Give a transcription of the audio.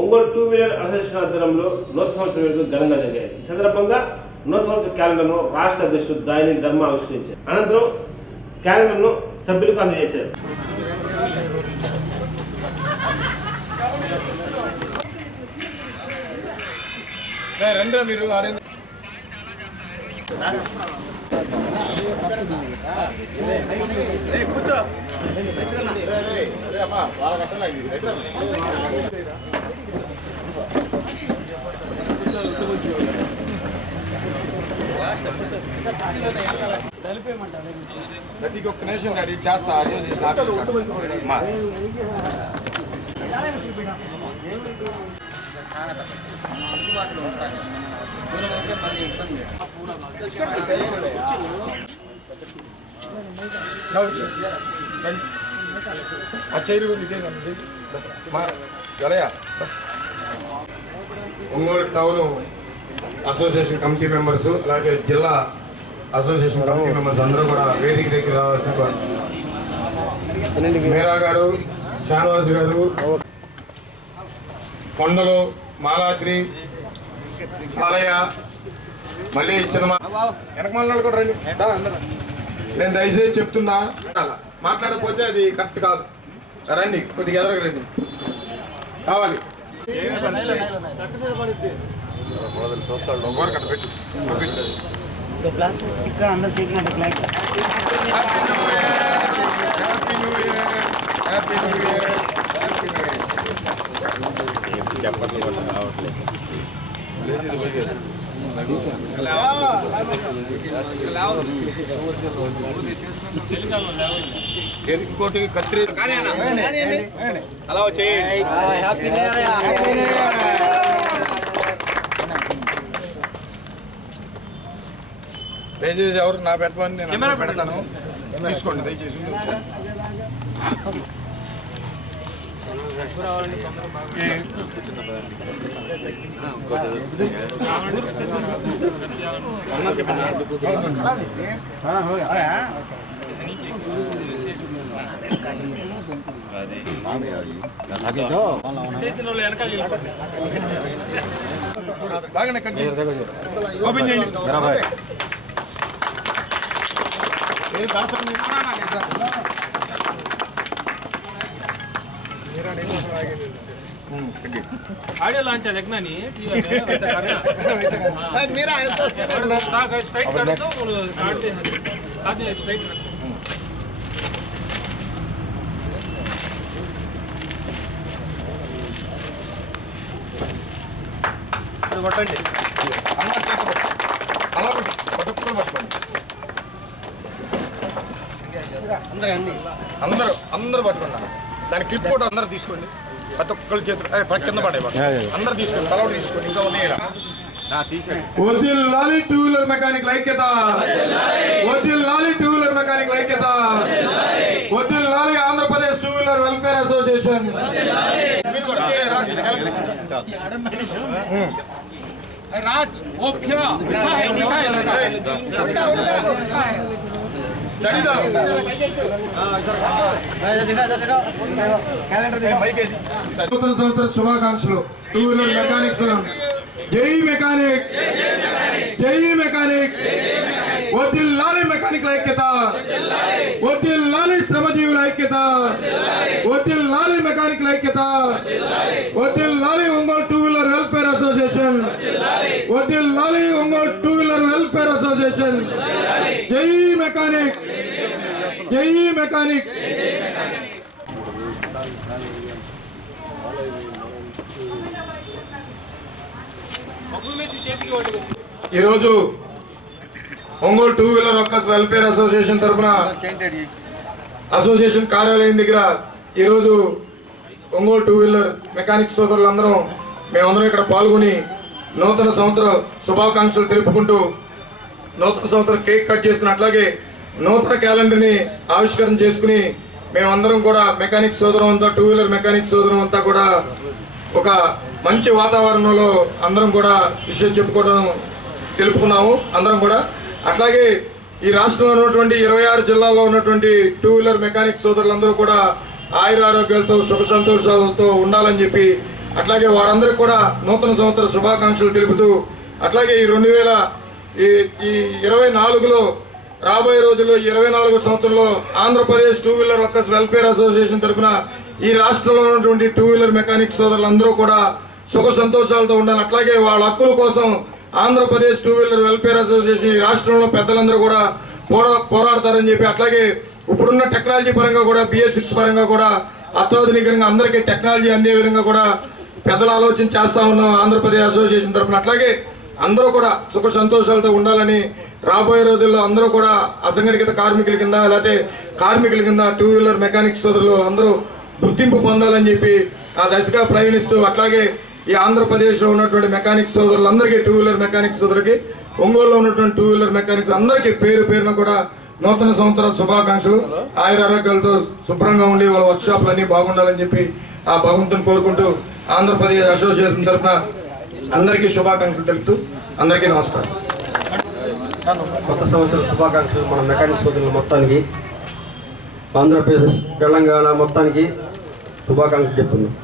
Ongole two wheeler association ఆధ్వర్యంలో నూతన సంవత్సరం వేడుకలు ఘనంగా జరిగాయి. ఈ సందర్భంగా నూతన సంవత్సర క్యాలెండర్ను రాష్ట్ర అధ్యక్షుడు దాయిని ధర్మ ఆవిష్కరించారు. అనంతరం క్యాలెండర్ను సభ్యులకు అందజేశారు. ప్రతి ఒక్క నిమిషం రెడీ చేస్తా Ongole town association committee members అలాగే జిల్లా అసోసియేషన్ కమిటీ మెంబర్స్ అందరూ కూడా వేదిక దగ్గర రావాల్సిన మీరా గారు, షానవాజ్ గారు, కొండలు, మాలాద్రి, ఆలయ, మళ్ళీ చిన్న వెనకమాల కూడా రండి. నేను దయచేసి చెప్తున్నా, మాట్లాడకపోతే అది కరెక్ట్ కాదు. రండి, కొద్దిగా ఎదరకు రండి, కావాలి. तो प्लास्टिक स्टिकर अंदर फेंकना है ब्लैक ఇంకోటి కత్తిరి అలా వచ్చేయి. దయచేసి ఎవరు నా పెట్టమని నేను పెడతాను, తీసుకోండి దయచేసి. బాగానే కట్ ఓపెన్ చేయండి. ऑडियो लॉन्च है देखना नहीं मेरा स्ट्राइट कर दो काटते हैं आधे स्ट्राइट కొట్టండి. అలా పట్టుకోండి, పట్టుకోండి. అందరూ పట్టుకున్నారు. దాని క్లిప్ కూడా అందరూ తీసుకోండి. ప్రతి ఒక్కరి చేతులు కింద పడే అందరూ తీసుకోండి, తలవాడు తీసుకోండి. ఇంకా ఉన్నాయా? వదిల్లాలి టూ వీలర్ మెకానిక్ ఐక్యత, వదిల్లాలి టూ వీలర్ మెకానిక్ ఐక్యత, వదిల్లాలి Andhra Pradesh two wheeler welfare association. Raj वो क्या लिखा है నూతన సంవత్సర శుభాకాంక్షలు. టూ వీలర్ మెకానిక్స్ జై మెకానిక్, జై మెకానిక్. వదిల్లాలి మెకానిక్ల ఐక్యత, వదిల్లాలి శ్రమజీవుల ఐక్యత, వదిల్లాలి మెకానిక్ల ఐక్యత, వదిల్లాలి Ongole two wheeler welfare association, వదిల్లాలి Ongole two wheeler welfare association. జై మెకానిక్, జై మెకానిక్. ఈరోజు Ongole two wheeler workers welfare association తరఫున అసోసియేషన్ కార్యాలయం దగ్గర ఈరోజు ఒంగోలు టూ వీలర్ మెకానిక్ సోదరులందరం మేమందరం ఇక్కడ పాల్గొని నూతన సంవత్సర శుభాకాంక్షలు తెలుపుకుంటూ నూతన సంవత్సరం కేక్ కట్ చేసుకుని అట్లాగే నూతన క్యాలెండర్ని ఆవిష్కరణ చేసుకుని మేమందరం కూడా మెకానిక్ సోదరం అంతా టూ వీలర్ మెకానిక్ సోదరం అంతా కూడా ఒక మంచి వాతావరణంలో అందరం కూడా విషయం చెప్పుకోవడం తెలుపుకున్నాము అందరం కూడా. అట్లాగే ఈ రాష్ట్రంలో ఉన్నటువంటి 26 జిల్లాల్లో ఉన్నటువంటి టూ వీలర్ మెకానిక్ సోదరులందరూ కూడా ఆయుర ఆరోగ్యాలతో సుఖ సంతోషాలతో ఉండాలని చెప్పి అట్లాగే వారందరికీ కూడా నూతన సంవత్సర శుభాకాంక్షలు తెలుపుతూ అట్లాగే ఈ 2024లో రాబోయే రోజుల్లో 24 సంవత్సరంలో Andhra Pradesh two wheeler workers welfare association తరఫున ఈ రాష్ట్రంలో ఉన్నటువంటి టూ వీలర్ మెకానిక్ సోదరులందరూ కూడా సుఖ సంతోషాలతో ఉండాలి. అట్లాగే వాళ్ళ హక్కుల కోసం Andhra Pradesh two wheeler welfare association ఈ రాష్ట్రంలో పెద్దలందరూ కూడా పోరాడతారని చెప్పి, అట్లాగే ఇప్పుడున్న టెక్నాలజీ పరంగా కూడా BS6 పరంగా కూడా అత్యాధునికంగా అందరికీ టెక్నాలజీ అందే విధంగా కూడా పెద్దలు ఆలోచన చేస్తా ఉన్నాం ఆంధ్రప్రదేశ్ అసోసియేషన్ తరఫున. అట్లాగే అందరూ కూడా సుఖ సంతోషాలతో ఉండాలని రాబోయే రోజుల్లో అందరూ కూడా అసంఘటిత కార్మికుల కింద లేకపోతే కార్మికుల కింద టూ వీలర్ మెకానిక్ సోదరులు అందరూ గుర్తింపు పొందాలని చెప్పి ఆ దశగా ప్రయాణిస్తూ, అట్లాగే ఈ ఆంధ్రప్రదేశ్లో ఉన్నటువంటి మెకానిక్ సోదరులందరికీ టూ వీలర్ మెకానిక్ సోదరులకి ఒంగోలులో ఉన్నటువంటి టూ వీలర్ మెకానిక్ అందరికీ పేరున కూడా నూతన సంవత్సర శుభాకాంక్షలు. ఆరోగ్యాలతో శుభ్రంగా ఉండి వాళ్ళ వర్క్షాప్లు అన్నీ బాగుండాలని చెప్పి ఆ భగవంతుని కోరుకుంటూ ఆంధ్రప్రదేశ్ అసోసియేషన్ తరఫున అందరికీ శుభాకాంక్షలు తెలుపుతూ అందరికీ నమస్కారం. కొత్త సంవత్సర శుభాకాంక్షలు మన మెకానిక్ సోదరుల మొత్తానికి, ఆంధ్రప్రదేశ్ తెలంగాణ మొత్తానికి శుభాకాంక్షలు చెప్తున్నాం.